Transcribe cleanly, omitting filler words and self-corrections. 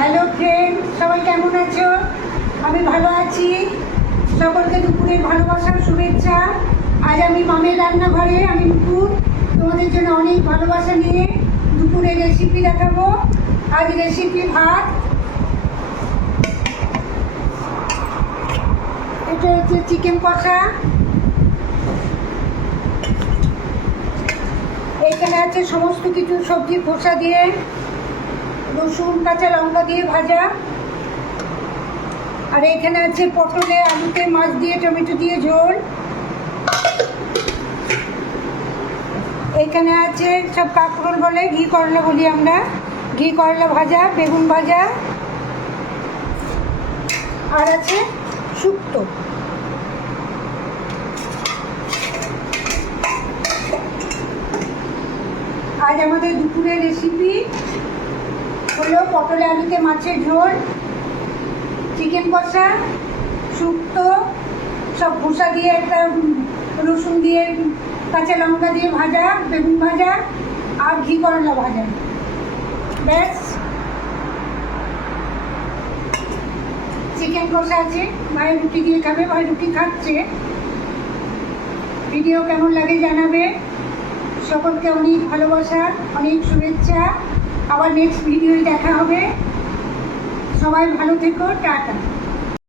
Hello friend, সবাই কেমন আছো? আমি ভালো আছি। সকলকে দুপুরের ভালোবাসার শুভেচ্ছা। আজ আমি মামের রান্নাঘরে, আমি দুপুর তোমাদের জন্য অনেক ভালোবাসা নিয়ে দুপুরের রেসিপি দেখাবো। আজ রেসিপি ভাত, এটা হচ্ছে চিকেন কষা, এইখানে আছে সমস্ত কিছু সবজি খোসা দিয়ে, রসুন কাঁচা লঙ্কা দিয়ে ভাজা, আর এখানে আছে পটলে আলুতে মাছ দিয়ে টমেটো দিয়ে ঝোল, এখানে আছে সব কাঁকরোল বলে, ঘি করলা বলি আমরা, ঘি করলা ভাজা, বেগুন ভাজা, আর আছে শুক্তো। আজ আমাদের দুপুরের রেসিপি হলো পটলে আলুতে মাছের ঝোল, চিকেন কষা, শুক্তো, সব ভুষা দিয়ে একটা রসুন দিয়ে কাঁচা লঙ্কা দিয়ে ভাজা, বেগুন ভাজা, আর ঘি করলা ভাজা। ব্যাস, চিকেন কষা আছে, ভাই রুটি দিয়ে খাবে, ভাই রুটি খাচ্ছে। ভিডিও কেমন লাগে জানাবে। সকলকে অনেক ভালোবাসা, অনেক শুভেচ্ছা। আবার নেক্সট ভিডিওয় দেখা হবে। সবাই ভালো থেকো, টাটা।